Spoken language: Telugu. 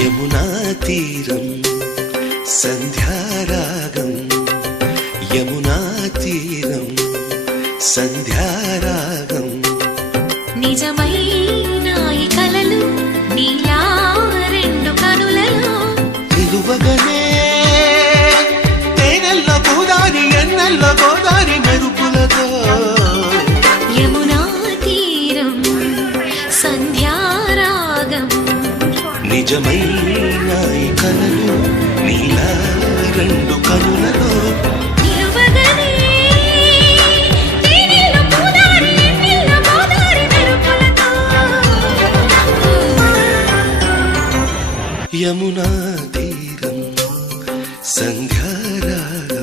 యమునా తీరం సంధ్యారాగం యమునా తీరం సంధ్యారాగం నిజమైన ఈ కలలు నీలా రెండు కనులలో నిలువగనే తేనెల్లో గోదారి ఎన్నెల్లో గోదారి మెరుపులతో యమునా తీరం సంధ్యారాగం నిజమైన ఈ కలలు నీలా రెండు కనులలో నిలువగనే తేనెల్లో గోదారి ఎన్నెల్లో గోదారి మెరుపులతో యమునా తీరం సంధ్యారాగం